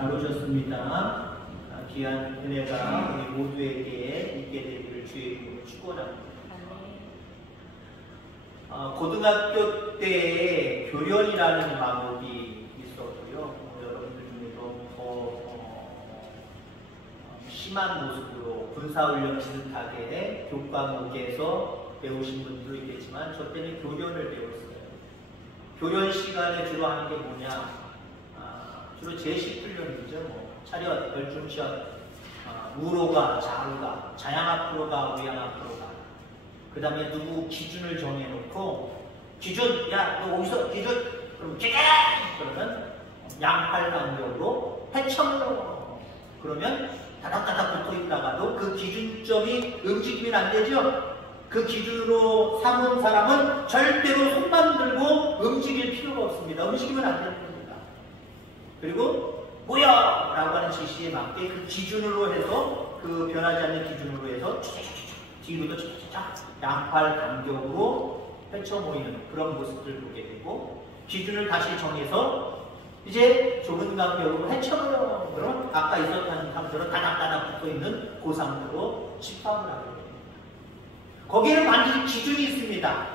잘 오셨습니다. 귀한 은혜가 우리 모두에게 있게 되기를 주의 이름으로 축원합니다. 고등학교 때 교련이라는 과목이 있었고요. 여러분들 중에도 더 심한 모습으로 군사훈련 비슷하게 교과목에서 배우신 분들도 있겠지만 저 때는 교련을 배웠어요. 교련 시간에 주로 하는 게 뭐냐? 주로 제식 훈련이죠. 차렷, 별중샷, 우로가, 좌우가, 자양 앞으로 가, 우양 앞으로 가. 그 다음에 누구 기준을 정해놓고 기준, 야, 너 어디서 기준? 그럼 기준! 그러면 양팔 간격으로 해청으로 그러면 다닥다닥 붙어 있다가도 그 기준점이 움직이면 안 되죠? 그 기준으로 삼은 사람은 절대로 손만 들고 움직일 필요가 없습니다. 움직이면 안 되는 겁니다. 그리고 모여! 라고 하는 지시에 맞게 그 기준으로 해서 그 변하지 않는 기준으로 해서 뒤로도 양팔 간격으로 펼쳐 모이는 그런 모습들을 보게 되고 기준을 다시 정해서 이제 좁은 간격으로 해쳐모여 그런 아까 있었던 상태로 다닥다닥 붙어있는 그 상태로 집합을 하게 됩니다. 거기에는 반드시 기준이 있습니다.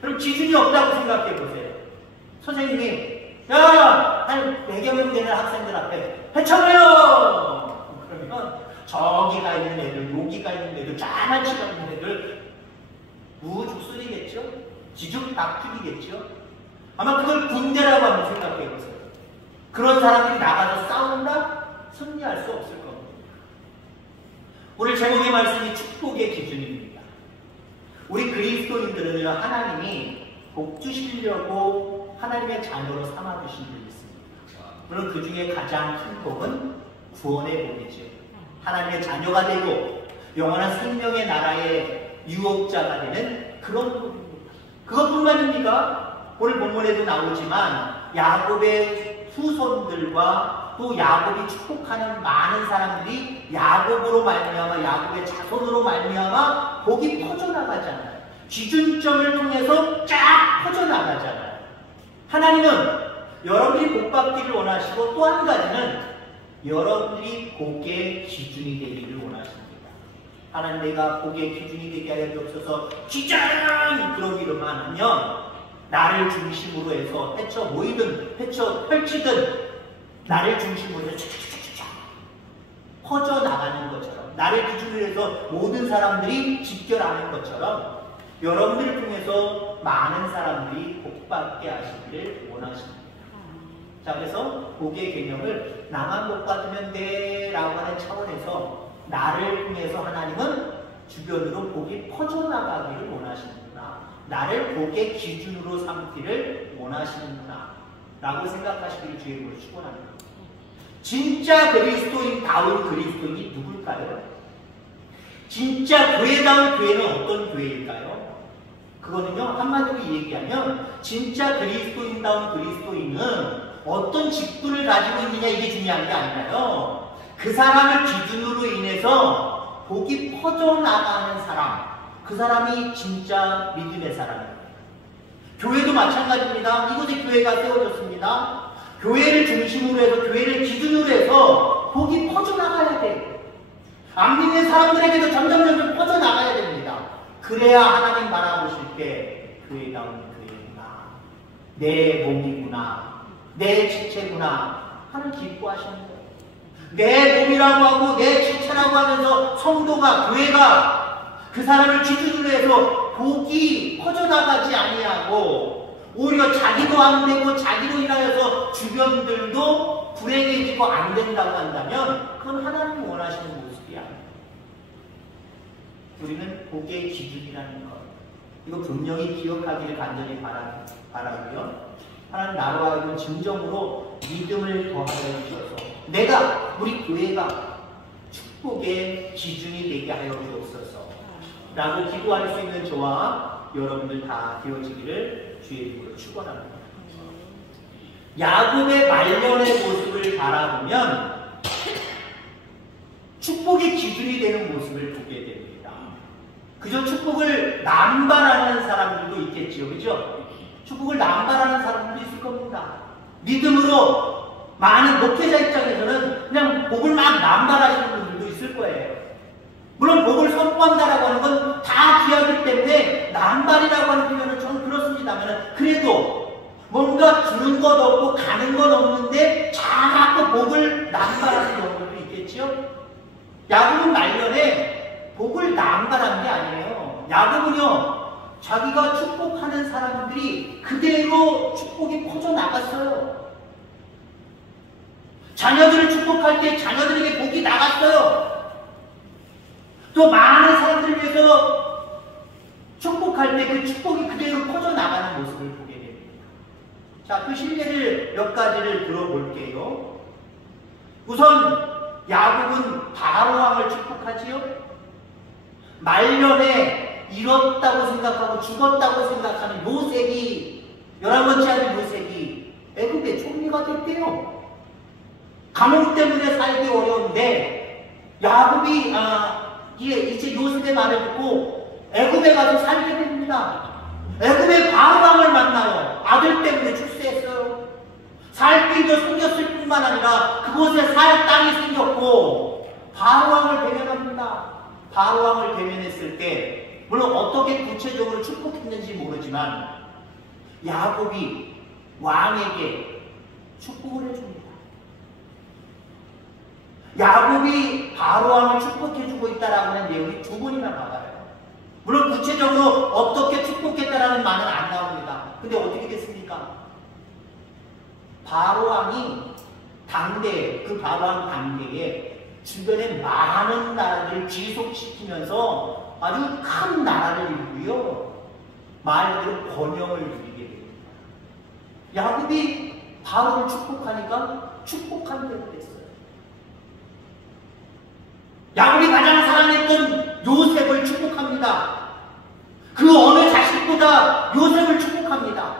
그럼 기준이 없다고 생각해 보세요. 선생님이 야! 한 100여 명 되는 학생들 앞에 해쳐모여! 그러면 저기가 있는 애들, 여기가 있는 애들, 짜만치가 있는 애들 우죽 쓰리겠죠? 지죽 낙죽이겠죠? 아마 그걸 군대라고 한번 생각해 보세요. 그런 사람들이 나가서 싸운다? 승리할 수 없을 겁니다. 오늘 제목의 말씀이 축복의 기준입니다. 우리 그리스도인들은 하나님이 복 주시려고 하나님의 자녀로 삼아주신 분이 있습니다. 물론 그 중에 가장 큰 복은 구원의 복이죠. 하나님의 자녀가 되고 영원한 생명의 나라의 유업자가 되는 그런 복입니다. 그것뿐만입니까? 오늘 본문에도 나오지만 야곱의 후손들과 또 야곱이 축복하는 많은 사람들이 야곱으로 말미암아 야곱의 자손으로 말미암아 복이 퍼져나가잖아요. 기준점을 통해서 쫙 퍼져나가잖아요. 하나님은 여러분이 복 받기를 원하시고 또 한 가지는 여러분들이 복의 기준이 되기를 원하십니다. 하나님 내가 복의 기준이 되게 하여 주옵소서 기준! 그러기로만 하면 나를 중심으로 해서 헤쳐 모이든 헤쳐 펼치든 나를 중심으로 해서 쫙쫙쫙쫙 퍼져나가는 것처럼 나를 기준으로 해서 모든 사람들이 집결하는 것처럼 여러분들을 통해서 많은 사람들이 복받게 하시기를 원하십니다. 자, 그래서 복의 개념을 나만 복받으면 돼 라고 하는 차원에서 나를 통해서 하나님은 주변으로 복이 퍼져나가기를 원하시는구나. 나를 복의 기준으로 삼기를 원하시는구나 라고 생각하시기를 주의 이름으로 축원합니다. 진짜 그리스도인다운 그리스도인이 누굴까요? 진짜 교회다운 교회는 어떤 교회일까요? 그거는요, 한마디로 얘기하면 진짜 그리스도인다운 그리스도인은 어떤 직분을 가지고 있느냐 이게 중요한 게 아니라요. 그 사람을 기준으로 인해서 복이 퍼져나가는 사람, 그 사람이 진짜 믿음의 사람입니다. 교회도 마찬가지입니다. 이곳에 교회가 세워졌습니다. 교회를 중심으로 해서 교회를 기준으로 해서 복이 퍼져나가야 돼요. 안 믿는 사람들에게도 점점 퍼져나가야 됩니다. 그래야 하나님 바라보실 때 교회다운 교회구나, 내 몸이구나, 내 지체구나 하는 기뻐하시는 거예요. 내 몸이라고 하고 내 지체라고 하면서 성도가 교회가 그 사람을 기준으로 해서 복이 퍼져나가지 아니하고 오히려 자기도 안 되고 자기로 인하여서 주변들도 불행해지고 안 된다고 한다면 그건 하나님이 원하시는 모습이 아니에요. 우리는 복의 기준이라는 것, 이거 분명히 기억하기를 간절히 바라고요. 하나님 나로 하여금 진정으로 믿음을 더하여 주셔서 내가, 우리 교회가 축복의 기준이 되게 하여 주옵소서 라고 기도할 수 있는 저와 여러분들 다 되어지기를 주의 이름으로 축원합니다. 야곱의 말년의 모습을 바라보면 축복의 기준이 되는 모습을 보게 됩니다. 그저 축복을 남발하는 사람들도 있겠지요. 그죠? 축복을 남발하는 사람들도 있을 겁니다. 믿음으로 많은 목회자 입장에서는 남발하시는 분들도 있을 거예요. 물론 복을 선포한다라고 하는 건 다 귀하기 때문에 남발이라고 하는 표현은 저는 그렇습니다만 그래도 뭔가 주는 것 없고 가는 건 없는데 자꾸 복을 남발하는 경우도 있겠죠. 야곱은 말년에 복을 남발한 게 아니에요. 야곱은요, 자기가 축복하는 사람들이 그대로 축복이 퍼져나갔어요. 자녀들을 축복할 때 자녀들에게 복이 나갔어요. 또 많은 사람들을 위해서 축복할 때 그 축복이 그대로 퍼져나가는 모습을 보게 됩니다. 자, 그 실례를 몇 가지를 들어볼게요. 우선 야곱은 바로왕을 축복하지요. 말년에 잃었다고 생각하고 죽었다고 생각하는 요셉이 11번째 아들 요셉이 애굽의 총리가 됐대요. 감옥 때문에 살기 어려운데 야곱이 이제 요셉의 말을 듣고 애굽에 가서 살게 됩니다. 애굽의 바로왕을 만나요. 아들 때문에 출세했어요. 살 길도 생겼을 뿐만 아니라 그곳에 살 땅이 생겼고 바로왕을 대면합니다. 바로왕을 대면했을 때 물론 어떻게 구체적으로 축복했는지 모르지만 야곱이 왕에게 축복을 해줍니다. 야곱이 바로왕을 축복해주고 있다라고 하는 내용이 2번이나 나와요. 물론 구체적으로 어떻게 축복했다라는 말은 안 나옵니다. 근데 어떻게 됐습니까? 바로왕이 그 바로왕 당대에 주변에 많은 나라들을 지속시키면서 아주 큰 나라를 이루고요. 말 그대로 번영을 이루게 됩니다. 야곱이 바로를 축복하니까 축복한 대로 됐어요. 야곱이 가장 사랑했던 요셉을 축복합니다. 그 어느 자식보다 요셉을 축복합니다.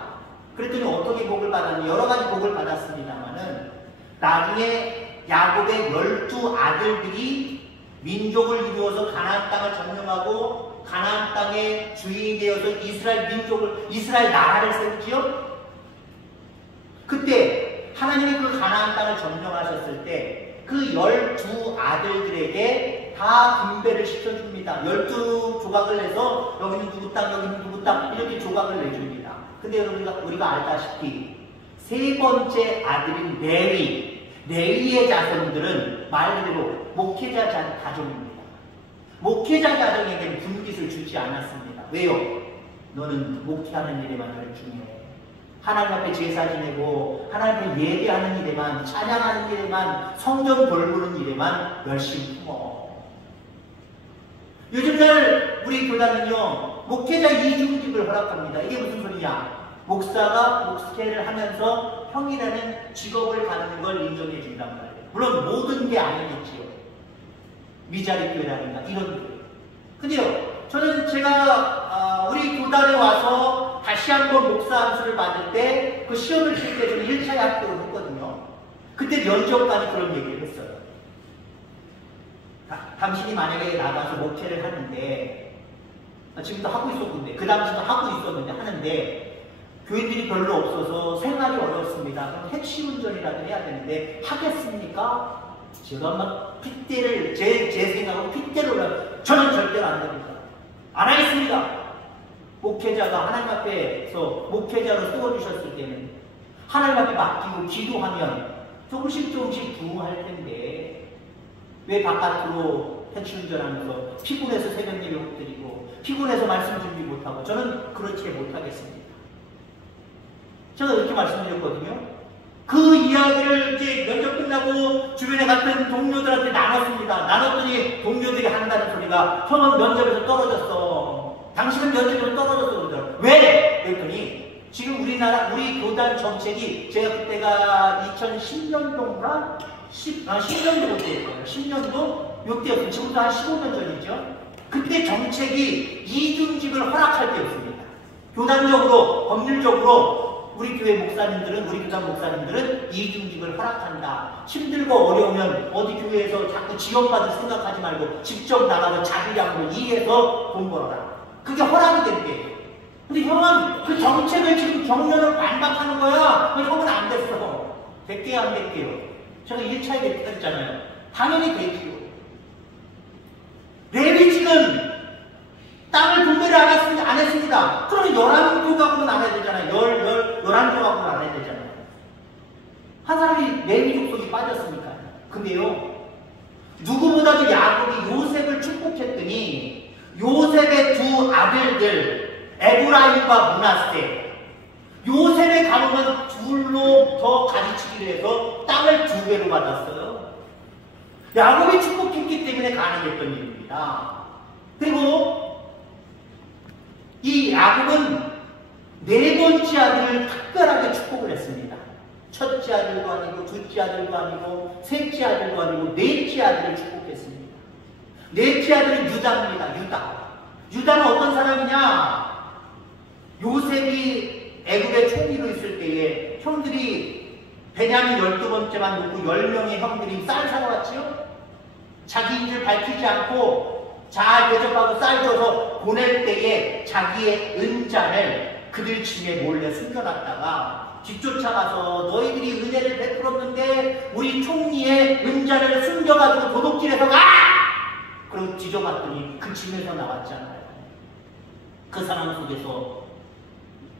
그랬더니 어떻게 복을 받았니? 여러 가지 복을 받았습니다만은 나중에 야곱의 12아들들이 민족을 이루어서 가나안 땅을 점령하고 가나안 땅의 주인이 되어서 이스라엘 나라를 세우지요. 그때 하나님이 그 가나안 땅을 점령하셨을 때 그 12아들들에게 다 분배를 시켜줍니다. 12조각을 내서 여기는 누구 땅, 여기는 누구 땅 이렇게 조각을 내줍니다. 근데 여러분 우리가 알다시피 3번째 아들인 레위의 자손들은 말 그대로 목회자 가족입니다. 목회자 가정에게는 분깃을 주지 않았습니다. 왜요? 너는 목회하는 일에만 열중해. 하나님 앞에 제사 지내고 하나님 앞에 예배하는 일에만, 찬양하는 일에만, 성전 돌보는 일에만 열심히 품어. 요즘날 우리 교단은요, 목회자 이중직을 허락합니다. 이게 무슨 소리냐? 목사가 목회를 하면서 형이라는 직업을 갖는 걸 인정해 준단 말이에요. 물론 모든 게 아니겠지요. 미자리 교회라든가 이런 교회. 근데요, 저는 제가 우리 교단에 와서 다시 한번 목사 안수를 받을 때 그 시험을 칠 때 저는 1차 합격을 했거든요. 그때 면접관이 그런 얘기를 했어요. 당신이 만약에 나가서 목회를 하는데 지금도 하고 있었는데 그 당시도 하고 있었는데 하는데 교인들이 별로 없어서 생활이 어렵습니다. 그럼 택시 운전이라도 해야 되는데 하겠습니까? 제가 막 핏대를 제 생각으로 핏대를 올려 저는 절대로 안 됩니다. 안 하겠습니다. 목회자가 하나님 앞에서 목회자로 세워주셨을 때는 하나님 앞에 맡기고 기도하면 조금씩 부응할 텐데 왜 바깥으로 택시 운전하면서 피곤해서 새벽 예배 못 드리고 피곤해서 말씀 준비 못하고 저는 그렇지 못하겠습니다. 제가 이렇게 말씀드렸거든요. 그 이야기를 이제 면접 끝나고 주변에 같은 동료들한테 나눴습니다. 나눴더니 동료들이 한다는 소리가 형은 면접에서 떨어졌어. 당신은 면접에서 떨어졌어. 그러더라고요. 왜? 그랬더니 지금 우리 교단 정책이 제가 그때가 2010년도인가? 10년도 때였어요. 10년도 요때였어요. 지금부터 한 15년 전이죠. 그때 정책이 이중직을 허락할 때였습니다. 교단적으로, 법률적으로 우리 교회 목사님들은, 우리 교단 목사님들은 이중직을 허락한다. 힘들고 어려우면 어디 교회에서 자꾸 지원받을 생각하지 말고 직접 나가서 자기량으로 일해서 돈 벌어라. 그게 허락이 된대. 근데 형은 그 정책을 지금 경련을 반박하는 거야. 형은 안 됐어. 될게요, 안 될게요. 제가 1차에 됐잖아요. 당연히 되지요. 레위지는 땅을 분배를 안 했습니다. 그러면 11조각으로는 안 해야 되잖아요. 11조각으로 안 해야 되잖아요. 한 사람이 레위 족속이 빠졌으니까요. 근데요, 누구보다도 야곱이 요셉을 축복했더니 요셉의 두 아들들 에브라임과 므낫세, 요셉의 가문은 둘로 더 가지치기를 해서 땅을 2배로 받았어요. 야곱이 축복했기 때문에 가능했던 일입니다. 그리고 이 야곱은 4번째 아들을 특별하게 축복을 했습니다. 첫째 아들도 아니고 둘째 아들도 아니고 셋째 아들도 아니고 넷째 아들을 축복했습니다. 넷째 아들은 유다입니다. 유다는 어떤 사람이냐? 요셉이 애굽의 총리로 있을 때에 형들이 베냐민 12번째만 놓고 10명의 형들이 쌀 사러 왔지요? 자기 인줄 밝히지 않고 잘 대접하고 쌀 줘서 보낼 때에 자기의 은잔을 그들 집에 몰래 숨겨놨다가 뒤쫓아가서 너희들이 은혜를 베풀었는데 우리 총리의 은잔을 숨겨가지고 도둑질해서 가! 그리고 뒤져봤더니 그 집에서 나왔잖아요. 그 사람 속에서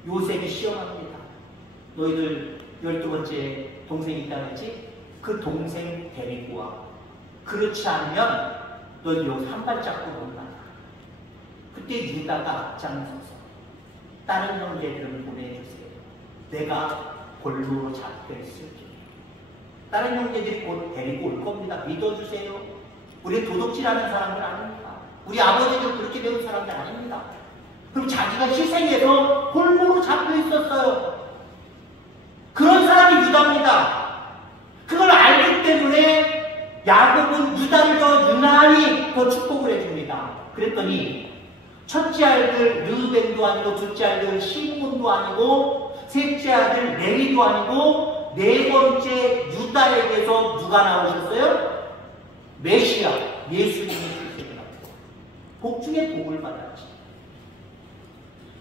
요셉이 시험합니다. 너희들 12번째 동생이 있다고 했지? 그 동생 데리고 와. 그렇지 않으면 너희들 여기서 한 발짝도 못 나가. 그때 유다가 앞장서서 다른 형제들을 보내주세요. 내가 골로로 잡혀 있을게. 다른 형제들이 곧 데리고 올 겁니다. 믿어주세요. 우리 도둑질하는 사람들 아닙니다. 우리 아버지들 그렇게 배운 사람들 아닙니다. 그럼 자기가 희생해서 골모로 잡혀 있었어요. 그런 사람이 유다입니다. 그걸 알기 때문에 야곱은 유다를 더 유난히 더 축복을 해줍니다. 그랬더니 첫째 아들 르우벤도 아니고 둘째 아들 시몬도 아니고 셋째 아들 레위도 아니고 4번째 유다에게서 누가 나오셨어요? 메시아, 예수님이 출생이 나왔어요. 복 중에 복을 받았지.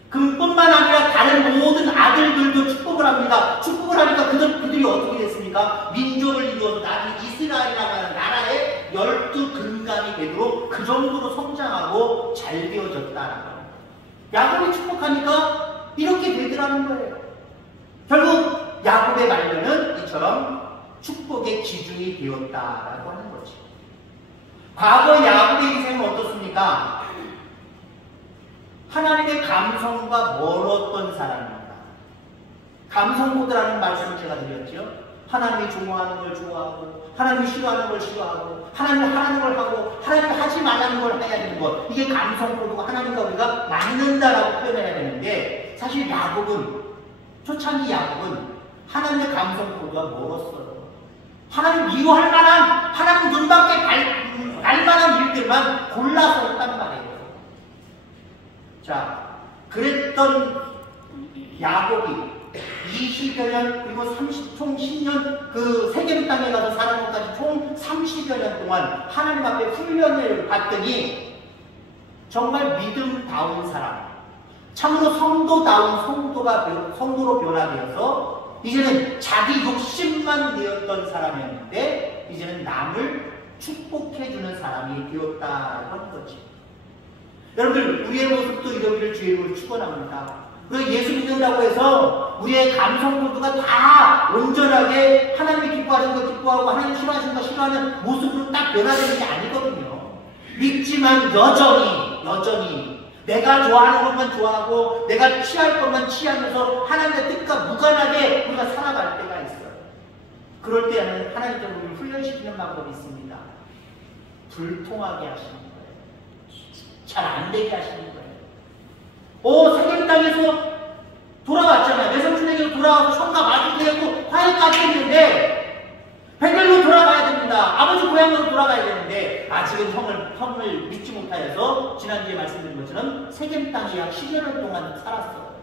그뿐만 아니라 다른 모든 아들들도 축복을 합니다. 축복을 하니까 그들이 어떻게 됐습니까? 민족을 이루어서 나중에 이스라엘이라는 나라의 12근간이 되도록 그 정도로 성장하고 잘 되어졌다는 거예요. 야곱이 축복하니까 이렇게 되더라는 거예요. 결국 야곱의 말년은 이처럼 축복의 기준이 되었다라고 하는 거죠. 과거 야곱의 인생은 어떻습니까? 하나님의 감성과 멀었던 사람입니다. 감성보드라는 말씀을 제가 드렸죠. 하나님이 좋아하는 걸 좋아하고 하나님이 싫어하는 걸 싫어하고 하나님이 하라는 걸 하고 하나님이 하지 말라는 걸 해야 되는 것, 이게 감성보드고 하나님과 우리가 맞는다라고 표현해야 되는데, 사실 야곱은, 초창기 야곱은 하나님의 감성보드가 멀었어요. 하나님 미워할 만한, 하나님 눈밖에 갈 만한 일들만 골라서 했단 말이에요. 자, 그랬던 야곱이 20여 년, 그리고 총 10년, 그 세겜 땅에 가서 사는 것까지 총 30여 년 동안 하나님 앞에 훈련을 받더니 정말 믿음다운 사람, 참으로 성도다운 성도로 변화되어서 이제는 자기 욕심만 되었던 사람이었는데 이제는 남을 축복해주는 사람이 되었다라고 하는 거지. 여러분들, 우리의 모습도 이러기를 주의 이름으로 축원합니다. 우리가 예수 믿는다고 해서 우리의 감성 모두가 다 온전하게 하나님이 기뻐하시는 거 기뻐하고 하나님 싫어하시는 거 싫어하는 모습으로 딱 변화되는 게 아니거든요. 믿지만 여전히 내가 좋아하는 것만 좋아하고 내가 취할 것만 취하면서 하나님의 뜻과 무관하게 우리가 살아갈 때가 있어요. 그럴 때는 하나님께서 우리를 훈련시키는 방법이 있습니다. 불통하게 하시는 거예요. 잘 안 되게 하시는 거예요. 세겜 땅에서 돌아왔잖아요. 외삼촌에게서 돌아와서 성과 마주되고 화해까지 했는데 베들로 돌아가야 됩니다. 아버지 고향으로 돌아가야 되는데 아직은 형을 믿지 못하여서 지난주에 말씀드린 것처럼 세겜 땅에 약 10여 년 동안 살았어요.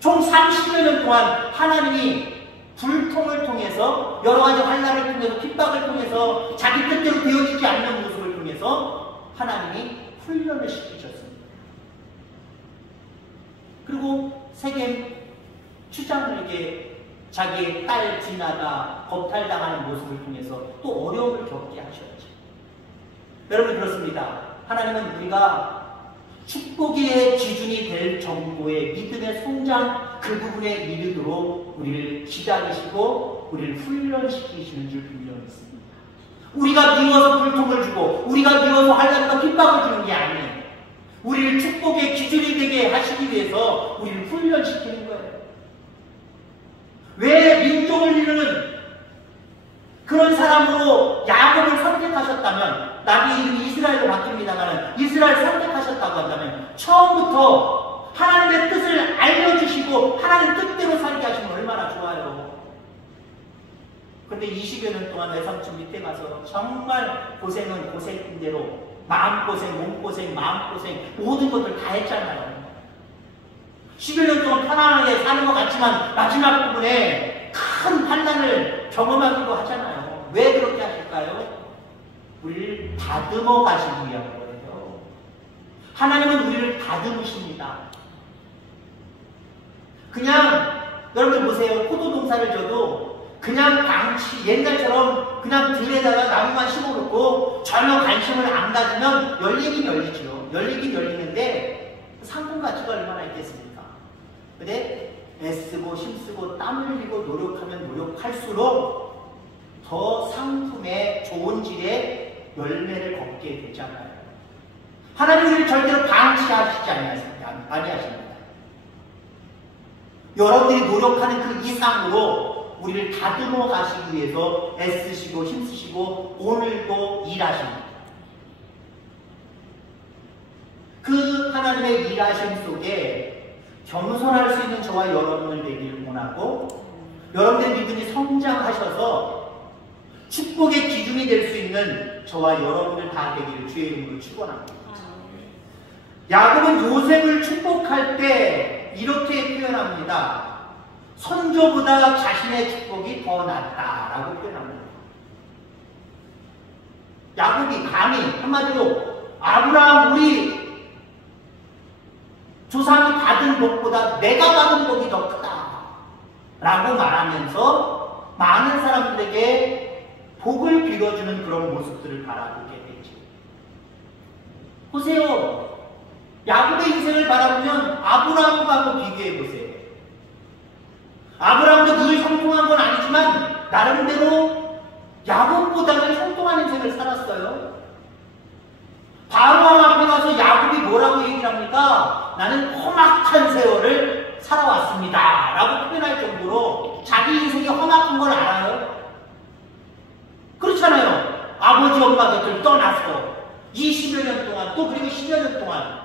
총 30여 년 동안 하나님이 불통을 통해서 여러 가지 환난을 통해서 핍박을 통해서 자기 뜻대로 되어지지 않는 모습을 통해서 하나님이 훈련을 시키셨습니다. 그리고 세겜 추장에게 자기의 딸 디나가 겁탈당하는 모습을 통해서 또 어려움을 겪게 하셨죠. 여러분 그렇습니다. 하나님은 우리가 축복의 기준이 될 정도의 믿음의 성장 그 부분에 이르도록 우리를 기다리시고 우리를 훈련시키시는 줄 분명히 있습니다. 우리가 미워서 불통을 주고 우리가 미워서 환난과 핍박을 주는 게 아니에요. 우리를 축복의 기준이 되게 하시기 위해서 우리를 훈련시키는 거예요. 왜 민족을 이루는 그런 사람으로 야곱을 선택하셨다면, 나비 이름이 이스라엘로 바뀝니다만 이스라엘 선택하셨다고 한다면 처음부터 하나님의 뜻을 알려주시고 하나님 뜻대로 살게 하시면 얼마나 좋아요. 그런데 20여 년 동안 외삼촌 밑에 가서 정말 고생은 고생대로 마음고생, 몸고생, 마음고생 모든 것들 다 했잖아요. 11년 동안 편안하게 사는 것 같지만 마지막 부분에 큰 환난을 경험하기도 하잖아요. 왜 그렇게 하실까요? 우리를 다듬어 가시기 위한 거예요. 하나님은 우리를 다듬으십니다. 그냥 여러분들 보세요. 포도 농사를 져도 그냥 방치 옛날처럼 그냥 들에다가 나무만 심어놓고 전혀 관심을 안 가지면 열리긴 열리죠. 열리긴 열리는데 상품 가치가 얼마나 있겠습니까? 근데 애쓰고 힘쓰고 땀 흘리고 노력하면 노력할수록 더 상품의 좋은 질의 열매를 걷게 되잖아요. 하나님 우리를 절대로 방치하시지 아니하십니다. 여러분들이 노력하는 그 이상으로 우리를 다듬어 가시기 위해서 애쓰시고 힘쓰시고 오늘도 일하십니다. 그 하나님의 일하심 속에 겸손할 수 있는 저와 여러분을 되기를 원하고 여러분의 믿음이 성장하셔서 축복의 기준이 될 수 있는 저와 여러분들 다 되기를 주의 이름으로 축원합니다. 야곱은 요셉을 축복할 때 이렇게 표현합니다. 선조보다 자신의 축복이 더 낫다라고 표현합니다. 야곱이 감히 한마디로 아브라함 우리 조상이 받은 복보다 내가 받은 복이 더 크다 라고 말하면서 많은 사람들에게 복을 빌어주는 그런 모습들을 바라보게 되죠. 보세요. 야곱의 인생을 바라보면 아브라함과 한번 비교해보세요. 아브라함도 늘 형통한 건 아니지만 나름대로 야곱보다는 형통한 인생을 살았어요. 바로왕 앞에 가서 야곱이 뭐라고 얘기를 합니까? 나는 험악한 세월을 살아왔습니다 라고 표현할 정도로 자기 인생이 험악한 걸 알아요. 그렇잖아요. 아버지 엄마 곁을 떠나서 20여 년 동안 또 그리고 10여 년 동안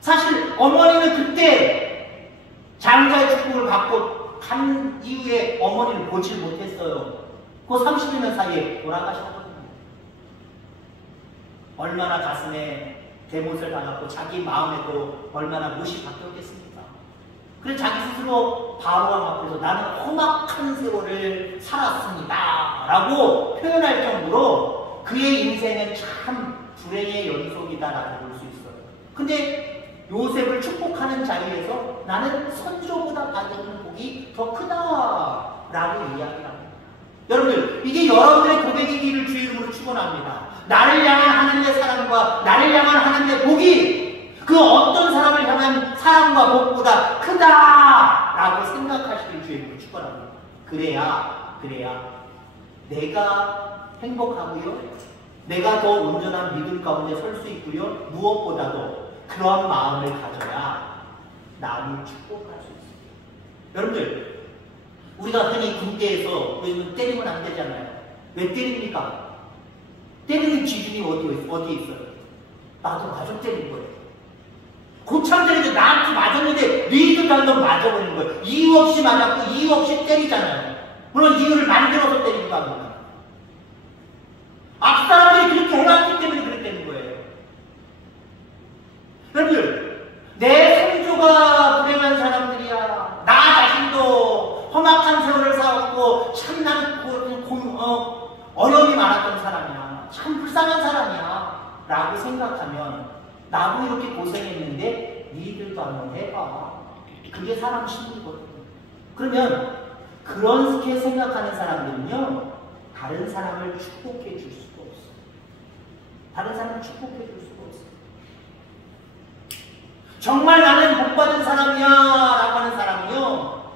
사실 어머니는 그때 장자의 축복을 받고 간 이후에 어머니를 보질 못했어요. 그 30여 년 사이에 돌아가셨거든요. 얼마나 가슴에 대못을 받았고 자기 마음에도 얼마나 못이 바뀌었겠습니까? 그래서 자기 스스로 바로왕 앞에서 나는 험악한 세월을 살았습니다 라고 표현할 정도로 그의 인생은 참 불행의 연속이다라고 볼 수 있어요. 근데 요셉을 축복하는 자리에서 나는 선조보다 받은 복이 더 크다라고 이야기를 합니다. 여러분들 이게 여러분들의 고백이기를 주의 이름으로 축원합니다. 나를 향한 하나님의 사랑과 나를 향한 하나님의 복이 그 어떤 사람을 향한 사랑과 복보다 크다라고 생각하시길 주의 이름으로 축원합니다. 그래야 내가 행복하고요. 내가 더 온전한 믿음 가운데 설 수 있고요. 무엇보다도 그런 마음을 가져야 남을 축복할 수 있습니다. 여러분들 우리가 흔히 군대에서 요즘 때리면 안 되잖아요. 왜 때립니까? 때리는 기준이 어디에 있어요? 나도 가족 때린 거예요. 고참 때리는데 나한테 맞았는데 니들도 한번 맞아버리는 거예요. 이유 없이 맞았고 이유 없이 때리잖아요. 물론 이유를 만들어서 때리기도 합니다. 앞 사람들이 그렇게 해왔기 때문에 그랬다는 거예요. 여러분들 내 성조가 불행한 사람들이야. 나 자신도 험악한 세월을 살았고 참 나는 어려움이 많았던 사람이야. 참 불쌍한 사람이야 라고 생각하면 나도 이렇게 고생했는데 니들도 한번 해봐. 그게 사람 심리거든요. 그러면 그렇게 생각하는 사람들은요, 다른 사람을 축복해 줄 수가 없어요. 다른 사람을 축복해 줄 수가 없어요. 정말 나는 복받은 사람이야 라고 하는 사람이요,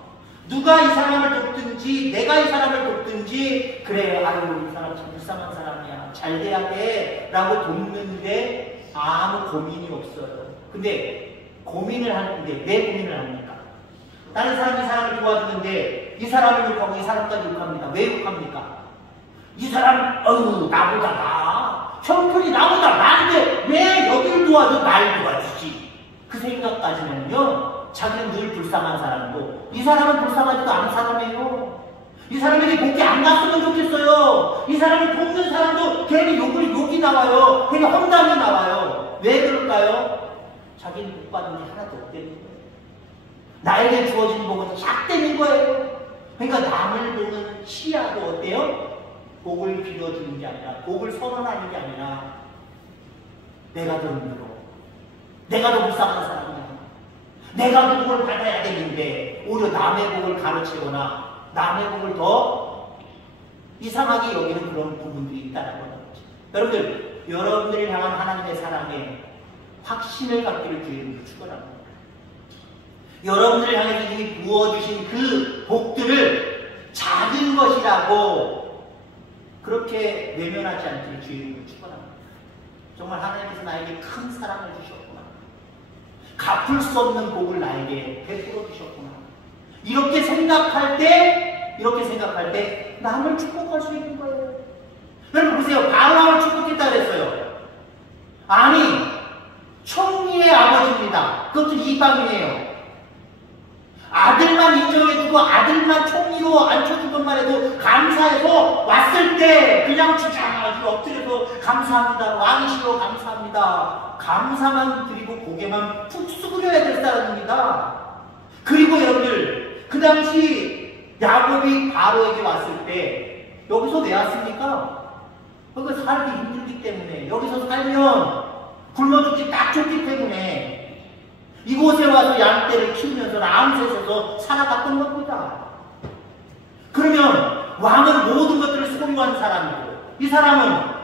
누가 이 사람을 돕든지 내가 이 사람을 돕든지 그래, 아유 이 사람 참 불쌍한 사람이야, 잘 돼야 돼 라고 돕는데 아무 고민이 없어요. 근데 고민을 하는데 왜 고민을 합니까? 다른 사람이 이 사람을 도와주는데 이 사람을 욕하고 이 사람까지 욕합니다. 왜 욕합니까? 이 사람 나보다 나, 형편이 나보다 나인데 왜 여기를 도와줘, 날 도와주지. 그 생각까지는요, 자기는 늘 불쌍한 사람이고 이 사람은 불쌍하지도 않은 사람이에요. 이 사람에게 복이 안 갔으면 좋겠어요. 이 사람을 돕는 사람도 괜히 욕이 나와요. 괜히 험담이 나와요. 왜 그럴까요? 자기는 복 받은 게 하나도 없다는 거예요. 나에게 주어진 복은 작다는 거예요. 그러니까 남을 보는 시야도 어때요? 복을 빌어주는 게 아니라, 복을 선언하는 게 아니라, 내가 더 힘들어, 내가 더 불쌍한 사람이야, 내가 복을 받아야 되는데 오히려 남의 복을 가로채거나 남의 복을 더 이상하게 여기는 그런 부분들이 있다는 거죠. 여러분들, 여러분들을 향한 하나님의 사랑에 확신을 갖기를 주님으로 축원합니다. 여러분들을 향해서 이미 부어주신 그 복들을 작은 것이라고 그렇게 외면하지 않기를 주님으로 축원합니다. 정말 하나님께서 나에게 큰 사랑을 주셨구나, 갚을 수 없는 복을 나에게 베풀어 주셨구나, 이렇게 생각할 때 남을 축복할 수 있는 거예요. 여러분 보세요. 바로왕을 축복했다 그랬어요. 아니, 총리의 아버지입니다. 그것도 이방인이에요. 아들만 인정해주고 아들만 총리로 앉혀준 것만 해도 감사해서 왔을 때 그냥 주저앉아 엎드려서 감사합니다, 왕이시로 감사합니다, 감사만 드리고 고개만 푹 숙여야 될 사람입니다. 그리고 여러분들, 그 당시 야곱이 바로에게 왔을 때 여기서 왜 왔습니까? 여기 살기 힘들기 때문에, 여기서 살면 굶어 죽기 딱 좋기 때문에 이곳에 와서 양떼를 키우면서 람셋에서 살아갔던 겁니다. 그러면 왕은 모든 것들을 소유한 사람이고, 이 사람은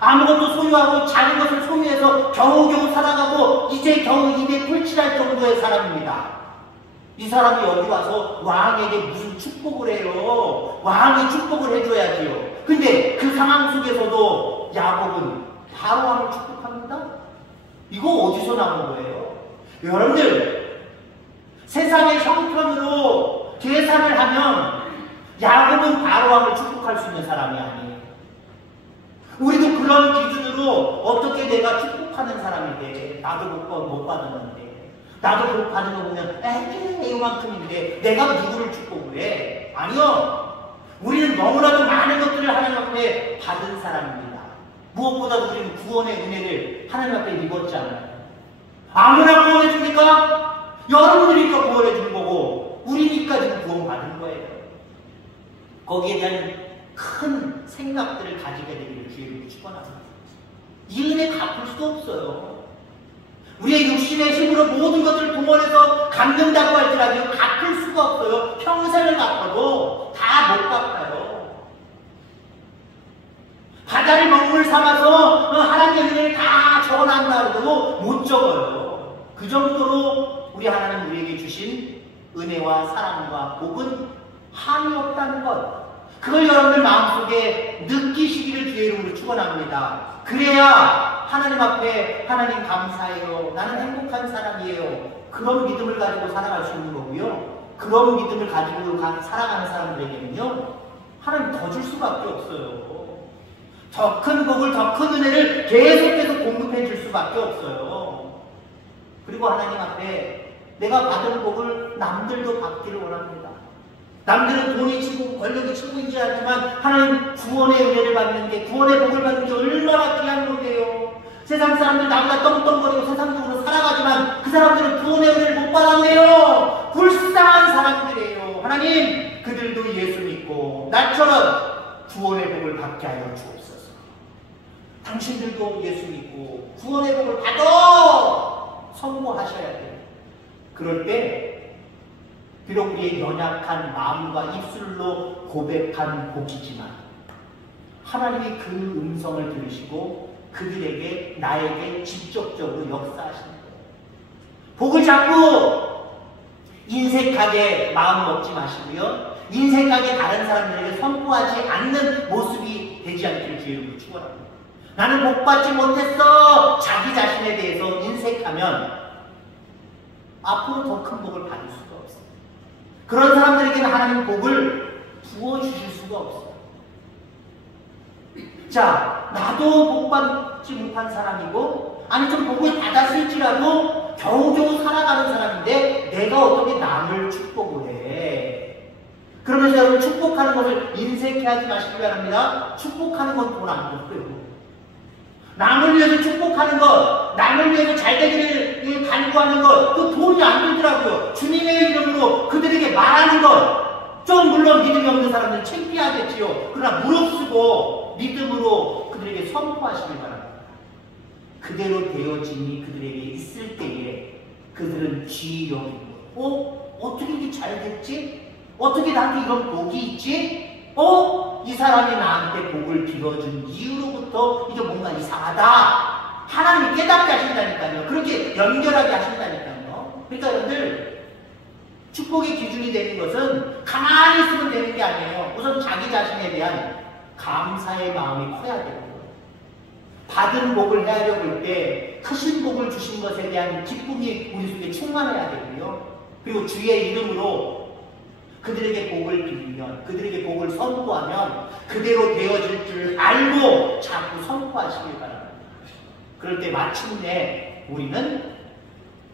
아무것도 소유하고 작은 것을 소유해서 겨우겨우 살아가고 이제 겨우 입에 꿀칠할 정도의 사람입니다. 이 사람이 여기 와서 왕에게 무슨 축복을 해요? 왕이 축복을 해줘야지요. 근데 그 상황 속에서도 야곱은 바로왕을 축복합니다. 이거 어디서 나온 거예요? 여러분들, 세상의 형편으로 계산을 하면 야곱은 바로왕을 축복할 수 있는 사람이 아니에요. 우리도 그런 기준으로 어떻게 내가 축복하는 사람이 돼? 나도 못 받았는데, 나도 복 받는 거 보면 이만큼인데 내가 누구를 축복을 해? 아니요. 우리는 너무나도 많은 것들을 하나님 앞에 받은 사람입니다. 무엇보다도 우리는 구원의 은혜를 하나님 앞에 입었잖아요. 아무나 구원해 줍니까? 여러분들이니까 구원해 주는 거고, 우리니까 지금 구원받은 거예요. 거기에 대한 큰 생각들을 가지게 되기를 주님으로 축원합니다. 이 은혜 갚을 수도 없어요. 우리의 육신의 힘으로 모든 것들을 동원해서 갚는다고 할지라도 갚을 수가 없어요. 평생을 갚아도 다 못 갚아요. 바다를 먹물 삼아서 하나님의 은혜를 다 적어낸다 해도 못 적어요. 그 정도로 우리 하나님 우리에게 주신 은혜와 사랑과 복은 한이 없다는 것, 그걸 여러분들 마음속에 느끼시기를 주의 이름으로 축원합니다. 그래야 하나님 앞에 하나님 감사해요, 나는 행복한 사람이에요, 그런 믿음을 가지고 살아갈 수 있는 거고요. 그런 믿음을 가지고 살아가는 사람들에게는요, 하나님 더 줄 수밖에 없어요. 더 큰 복을, 더 큰 은혜를 계속해서 공급해 줄 수밖에 없어요. 그리고 하나님 앞에 내가 받은 복을 남들도 받기를 원합니다. 남들은 돈이 치고 권력이 치고인지 알지만 하나님 구원의 은혜를 받는 게, 구원의 복을 받는 게 얼마나 귀한 건데요. 세상 사람들 나보다 떵떵거리고 세상적으로 살아가지만 그 사람들은 구원의 은혜를 못 받았네요. 불쌍한 사람들이에요. 하나님, 그들도 예수 믿고 나처럼 구원의 복을 받게 하여 주옵소서. 당신들도 예수 믿고 구원의 복을 받아 선고하셔야 돼요. 그럴 때 비록 우리의 연약한 마음과 입술로 고백한 복이지만 하나님이 그 음성을 들으시고 그들에게 나에게 직접적으로 역사하시는 거예요. 복을 잡고 인색하게 마음 먹지 마시고요. 인색하게 다른 사람들에게 선포하지 않는 모습이 되지 않기를 주의 이름으로 축원합니다. 나는 복 받지 못했어. 자기 자신에 대해서 인색하면 앞으로 더 큰 복을 받을 수가 없어요. 그런 사람들에게는 하나님 복을 부어주실 수가 없어요. 자, 나도 복 받지 못한 사람이고 아니 좀 복을 받았을지라도 겨우겨우 살아가는 사람인데 내가 어떻게 남을 축복을 해. 그러면서 여러분 축복하는 것을 인색해 하지 마시기 바랍니다. 축복하는 건 돈 안 들고요. 남을 위해서 축복하는 것, 남을 위해서 잘되기를 간구하는 것, 그 돈이 안 들더라고요. 주님의 이름으로 그들에게 말하는 것, 좀 물론 믿음이 없는 사람들은 창피하겠지요. 그러나 무릅쓰고 믿음으로 그들에게 선포하시길 바랍니다. 그대로 되어짐이 그들에게 있을 때에 그들은 귀히 여기고 어떻게 이렇게 잘 됐지? 어떻게 나한테 이런 복이 있지? 이 사람이 나한테 복을 빌어준 이유로부터 이게 뭔가 이상하다. 하나님이 깨닫게 하신다니까요. 그렇게 연결하게 하신다니까요. 그러니까 여러분들 축복의 기준이 되는 것은 가만히 있으면 되는 게 아니에요. 우선 자기 자신에 대한 감사의 마음이 커야 되고요. 받은 복을 헤아려볼 때 크신 복을 주신 것에 대한 기쁨이 우리 속에 충만해야 되고요. 그리고 주의 이름으로 그들에게 복을 빌면, 그들에게 복을 선포하면 그대로 되어질 줄 알고 자꾸 선포하시길 바랍니다. 그럴 때 마침내 우리는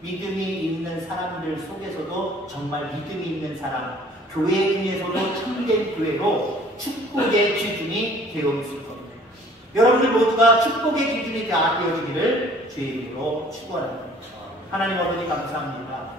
믿음이 있는 사람들 속에서도 정말 믿음이 있는 사람, 교회 중에서도 참된 교회로 축복의 기준이 되어있을 겁니다. 여러분들 모두가 축복의 기준이 다 되어지기를 주의 이름으로 축원합니다. 하나님 아버지 감사합니다.